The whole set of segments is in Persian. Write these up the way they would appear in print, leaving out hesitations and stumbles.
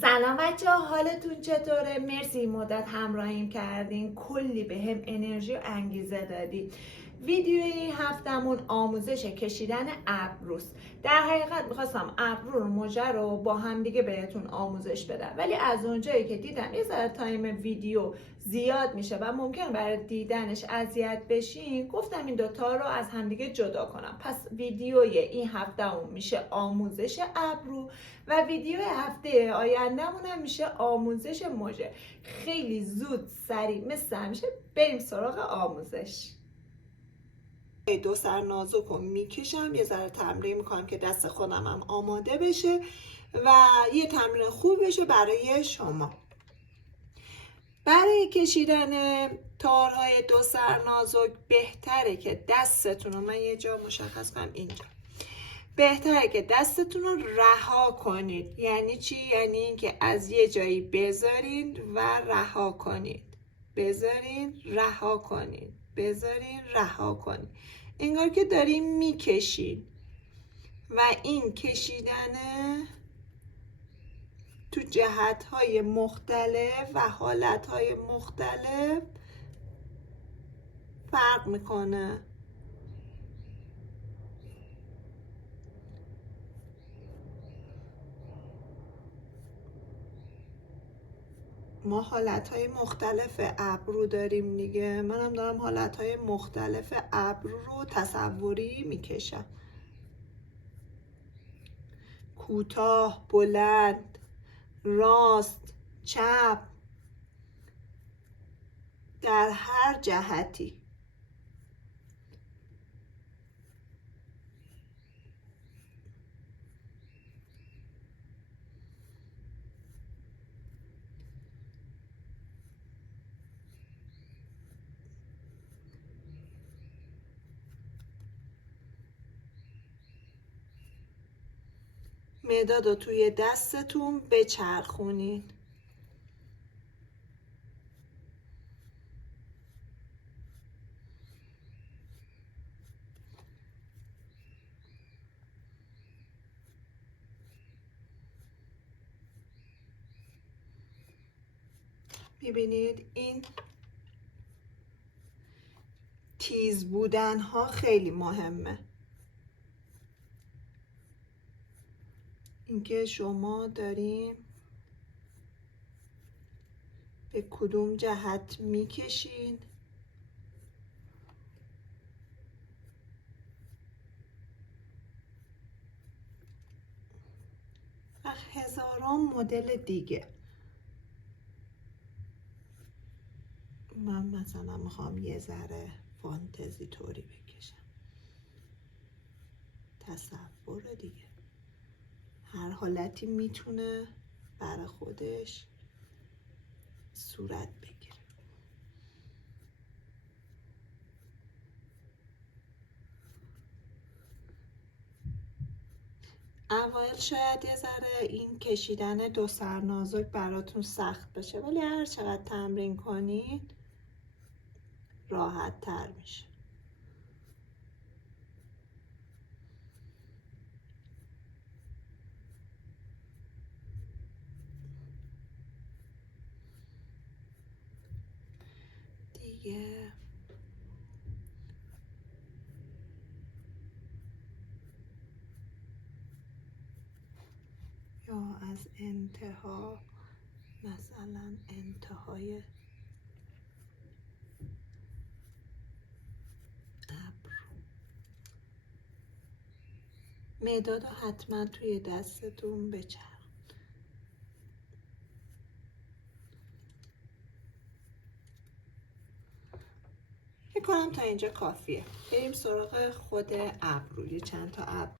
سلام بچه ها، حالتون چطوره؟ مرسی این مدت همراهیم کردین، کلی به هم انرژی و انگیزه دادی. ویدیوی این هفتمون آموزش کشیدن ابروست. در حقیقت میخواستم ابرو رو موجه رو با هم دیگه بهتون آموزش بدم، ولی از اونجایی که دیدم یه ذره تایم ویدیو زیاد میشه و ممکن برای دیدنش اذیت بشین، گفتم این دوتا رو از همدیگه جدا کنم. پس ویدیوی این هفتمون میشه آموزش ابرو و ویدیو هفته آیندهمون هم میشه آموزش موژه. خیلی زود سریع مثل همیشه بریم سراغ آموزش. دو سر نازک رو میکشم، یه ذره تمرین میکنم که دست خودم هم آماده بشه و یه تمرین خوب بشه برای شما. برای کشیدن تارهای دو سر نازک بهتره که دستتون رو، من یه جا مشخص کنم اینجا، بهتره که دستتون رو رها کنید. یعنی چی؟ یعنی اینکه از یه جایی بذارین و رها کنید، بذارین رها کنید، بذارین رها کنید، انگار که دارین میکشین. و این کشیدنه تو جهت‌های مختلف و حالت‌های مختلف فرق میکنه. ما حالتهای مختلف ابرو داریم دیگه. منم دارم حالتهای مختلف ابرو رو تصوری میکشم، کوتاه، بلند، راست، چپ، در هر جهتی. مداد رو توی دستتون بچرخونین. میبینید این تیز بودن ها خیلی مهمه. اینکه شما دارین به کدوم جهت میکشین و هزاران مدل دیگه. من مثلا میخوام یه ذره فانتزی طوری بکشم، تصور دیگه. هر حالتی میتونه برای خودش صورت بگیره. اول شاید یه ذره این کشیدن دو سر نازک براتون سخت بشه، ولی هر چقدر تمرین کنید راحت تر میشه. دیگه یا از انتها، مثلا انتهای ابر، مداد رو حتما توی دستتون بچرخونید. فکر کنم تا اینجا کافیه. بریم سراغ خود ابرو. یه چند تا ابر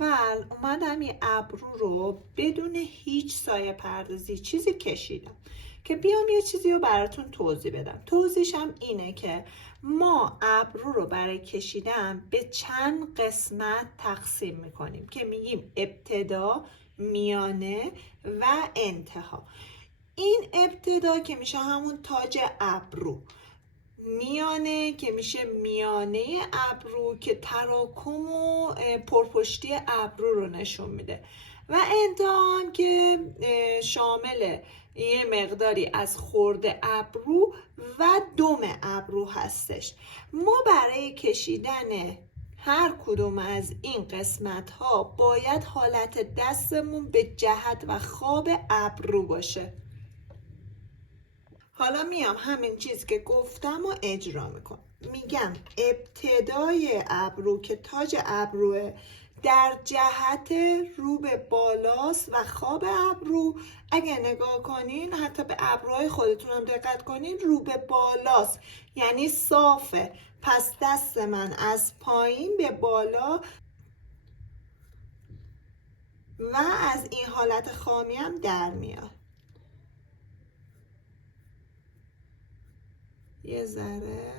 اول اومدم این ابرو رو بدون هیچ سایه پردازی چیزی کشیدم که بیام یه چیزی رو براتون توضیح بدم. توضیحشم اینه که ما ابرو رو برای کشیدن به چند قسمت تقسیم میکنیم که میگیم ابتدا، میانه و انتها. این ابتدا که میشه همون تاج ابرو، میانه که میشه میانه ابرو که تراکم و پرپشتی ابرو رو نشون میده و انتها هم که شامل یه مقداری از خورده ابرو و دم ابرو هستش. ما برای کشیدن هر کدوم از این قسمت ها باید حالت دستمون به جهت و خواب ابرو باشه. حالا میام همین چیز که گفتم و اجرا میکنم. میگم ابتدای ابرو که تاج ابروه در جهت رو به بالاست و خواب ابرو اگه نگاه کنین حتی به ابروهای خودتون هم دقت کنین رو به بالاست، یعنی صافه. پس دست من از پایین به بالا و از این حالت خامی هم در میاد. یه ذره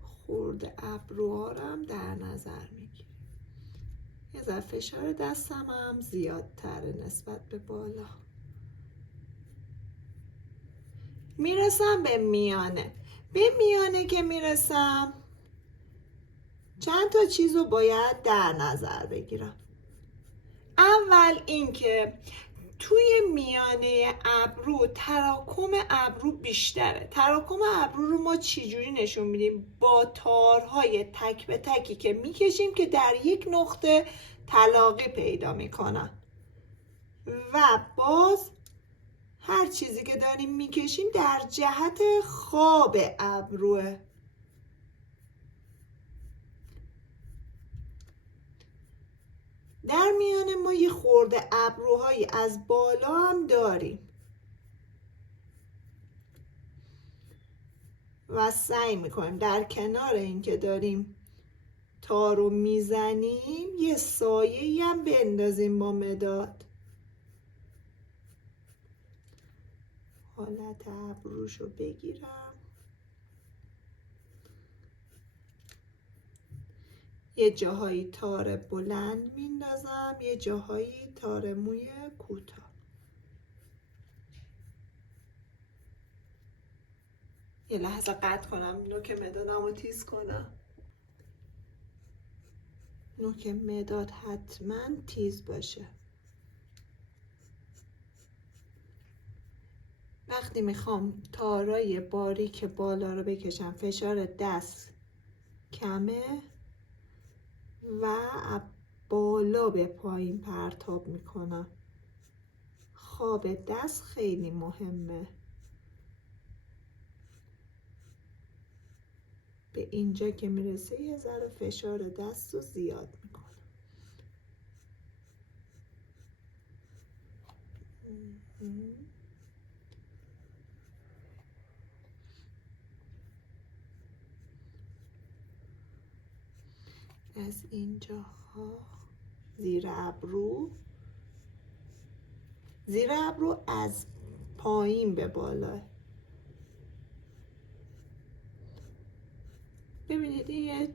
خورده ابروها رو هم در نظر میگیریم. یه ذره فشار دستم هم زیادتره نسبت به بالا. میرسم به میانه. به میانه که میرسم چند تا چیز رو باید در نظر بگیرم. اول اینکه توی میانه ابرو تراکم ابرو بیشتره. تراکم ابرو رو ما چجوری نشون میدیم؟ با تارهای تک به تکی که میکشیم که در یک نقطه تلاقی پیدا میکنن و باز هر چیزی که داریم میکشیم در جهت خواب ابروه. در میانه ما یه خورده ابروهایی از بالا هم داریم و سعی میکنیم در کنار اینکه داریم تارو میزنیم یه سایه‌ای هم بندازیم با مداد. حالت ابروشو بگیرم، یه جاهایی تار بلند میندازم، یه جاهایی تار موی کوتاه. یه لحظه قطع کنم نوک مدادم رو تیز کنم. نوک مداد حتما تیز باشه. وقتی میخوام تارای باریک بالا رو بکشم فشار دست کمه و بالا به پایین پرتاب میکنم. خواب دست خیلی مهمه. به اینجا که میرسه یه ذره فشار دست رو زیاد میکنم. از اینجاها زیر ابرو از پایین به بالا. ببینید این یه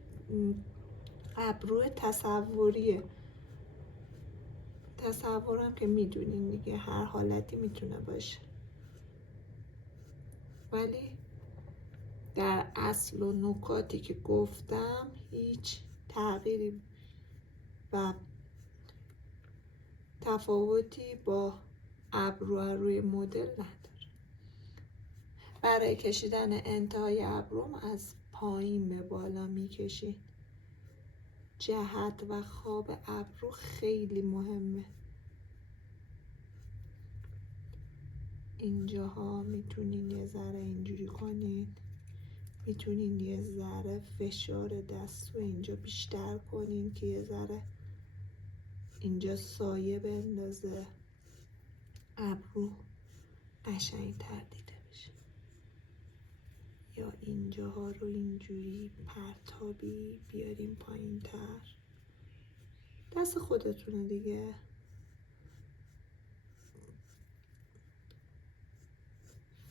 ابرو تصوریه. تصورم که میدونین دیگه هر حالتی میتونه باشه، ولی در اصل و نکاتی که گفتم هیچ تغییری و تفاوتی با ابرو روی مدل نداره. برای کشیدن انتهای ابروم از پایین به بالا میکشین. جهت و خواب ابرو خیلی مهمه. اینجاها میتونین یه ذره اینجوری کنین، میتونین یه ذره فشار دست رو اینجا بیشتر کنین که یه ذره اینجا سایه بندازه، ابرو قشنگ‌تر دیده بشه. یا اینجاها رو اینجوری پرتابی بیاریم پایین تر. دست خودتونه دیگه.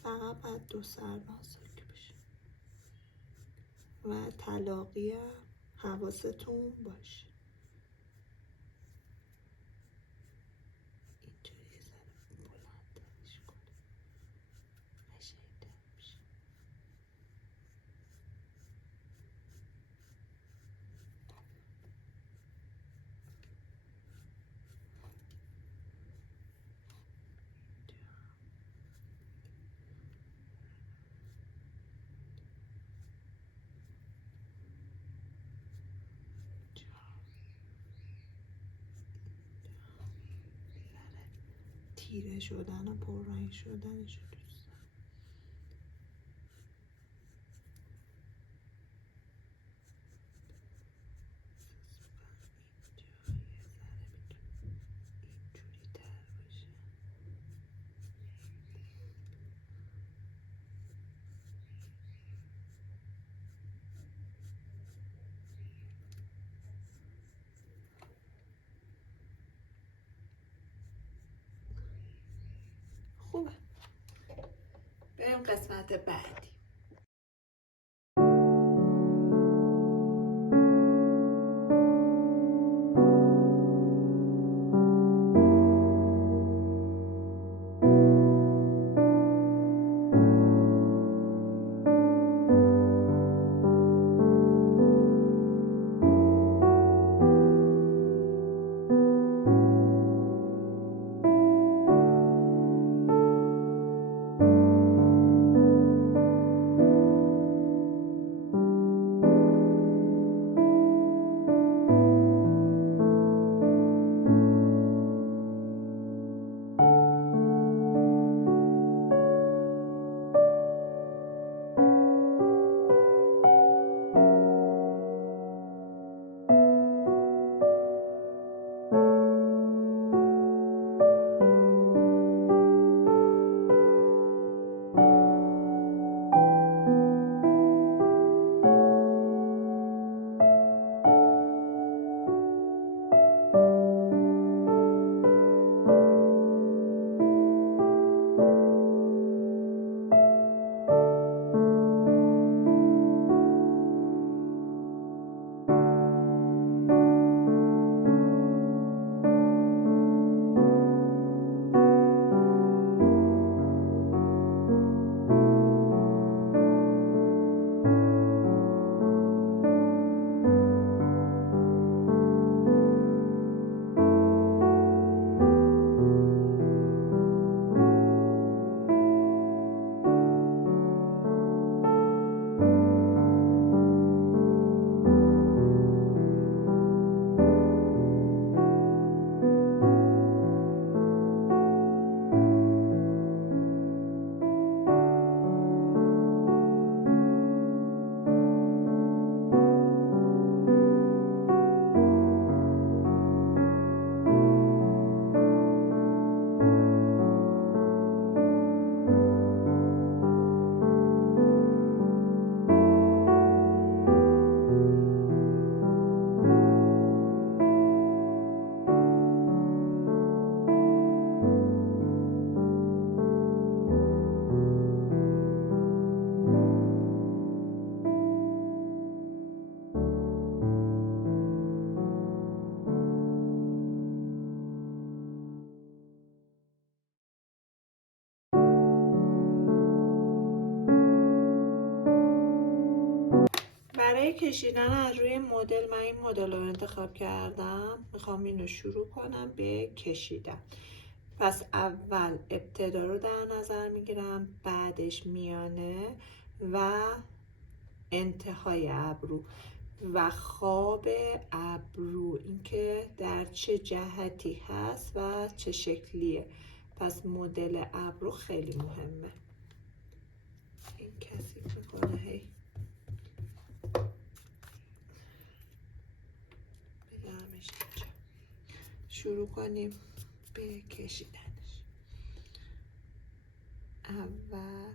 فقط باید دو سر نازک بشه و طلاقی هم حواستون باشه. اینجوری یه ذره بلندش کنیم قشنگ‌تر میشه. تیره شدن و پررنگ شدنش رو دوست دارم. اینجوری تر باشه. خوبه. بریم قسمت بعدی. برای کشیدن از روی مدل من این مدل رو انتخاب کردم. میخوام اینو شروع کنم به کشیدن. پس اول ابتدا رو در نظر میگیرم، بعدش میانه و انتهای ابرو و خواب ابرو، اینکه در چه جهتی هست و چه شکلیه. پس مدل ابرو خیلی مهمه. این کثیف میکنه هی. بگرمش اینجا. شروع کنیم به کشیدنش. اول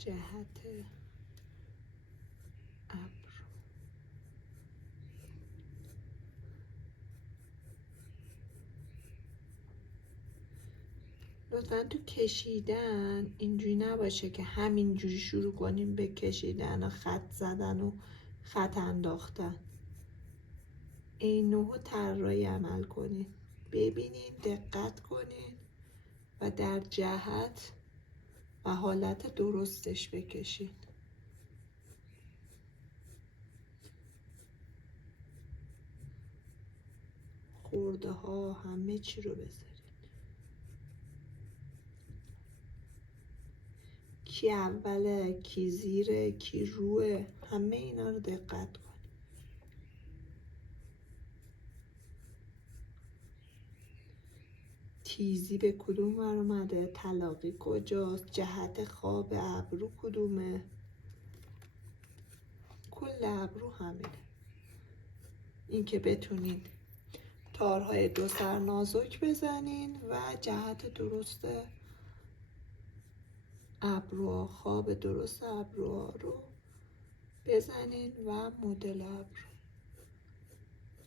جهت ابر. لطفا تو کشیدن اینجوری نباشه که همینجوری شروع کنیم به کشیدن و خط زدن و خط انداختن. این نوع طراحی عمل کنین، ببینین، دقت کنین و در جهت و حالت درستش بکشین. خورده ها همه چی رو بذارین. کی اوله، کی زیره، کی روه، همه اینا رو دقت کن. تیزی به کدوم ور اومده، تلاقی کجاست، جهت خواب ابرو کدومه. کل ابرو همینه. این که بتونین تارهای دو سر نازک بزنین و جهت درست ابروها، خواب درست ابروها رو بزنین و مدل ابرو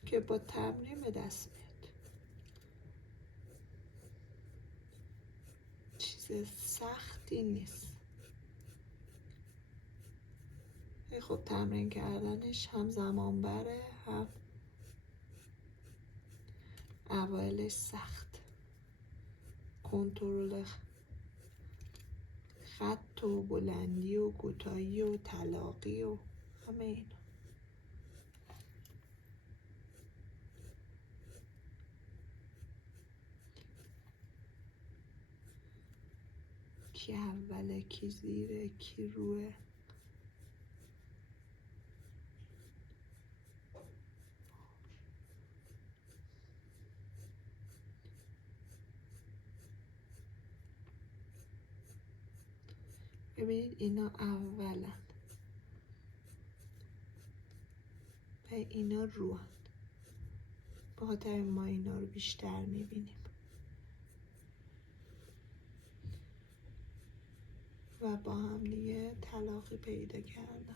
که با تمرین به دست میاد. چیز سختی نیست. خب تمرین کردنش هم زمان بره، هم اوایلش سخت. کنترل خط و بلندی و کوتاهی و تلاقی و همه اینا. کی اوله، کی زیره، کی روه. ببینید اینا اولن و اینا روحن. به خاطر ما اینا رو بیشتر میبینیم و با هم دیگه تلاقی پیدا کردن.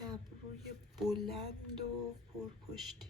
ابروی بلند و پرپشتی.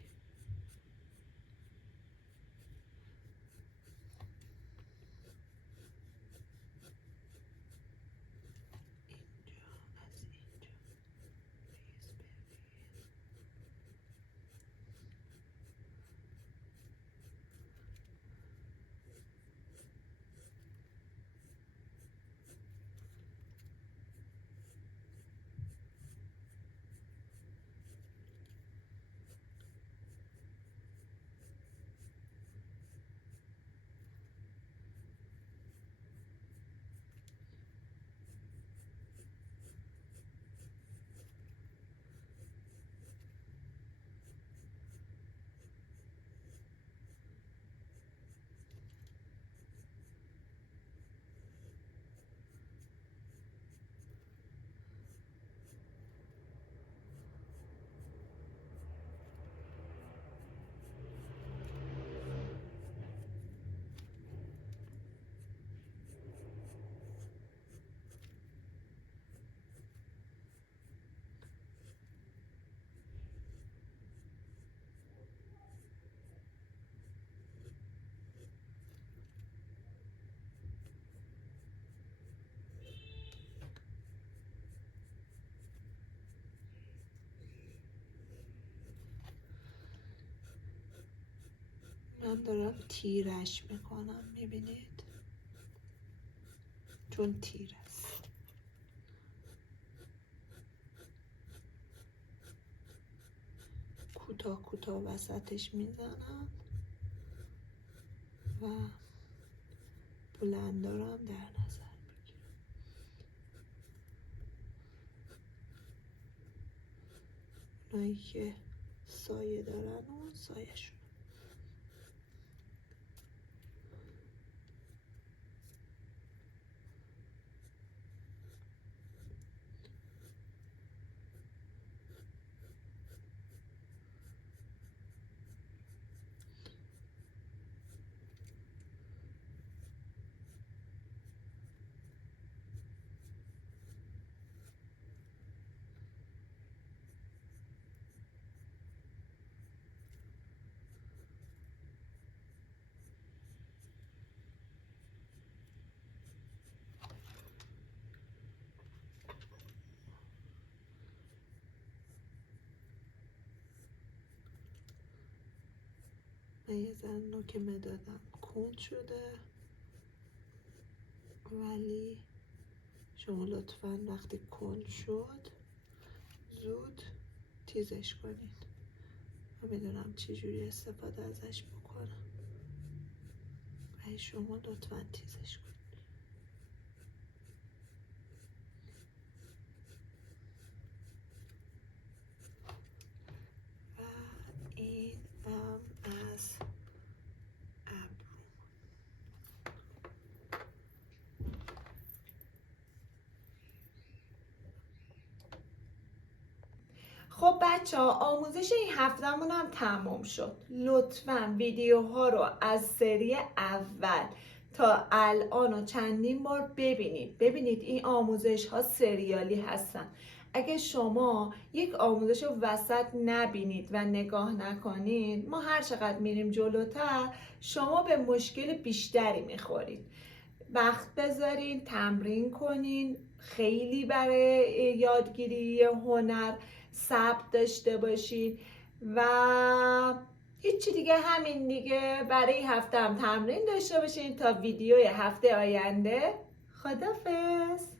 من دارم تیرش میکنم، میبینید؟ چون تیر است. کوتاه کوتاه وسطش میزنم و بلندارم در نظر میگیرم. اونایی که سایه دارن و سایه‌شون. من یه ذره نوک مدادم کند شده، ولی شما لطفاً وقتی کند شد زود تیزش کنید. من میدونم چجوری استفاده ازش بکنم، ولی شما لطفاً تیزش کنید. و این از ابرو. خب بچه ها، آموزش این هفتهمون هم تمام شد. لطفاً ویدیوها رو از سری اول تا الان و چندین بار ببینید این آموزش ها سریالی هستن. اگه شما یک آموزش رو وسط نبینید و نگاه نکنید، ما هر چقدر میریم جلوتر شما به مشکل بیشتری میخورید. وقت بذارین، تمرین کنین، خیلی برای یادگیری هنر صبر داشته باشین و هیچی دیگه، همین دیگه. برای هفته هم تمرین داشته باشین تا ویدیوی هفته آینده. خداحافظ.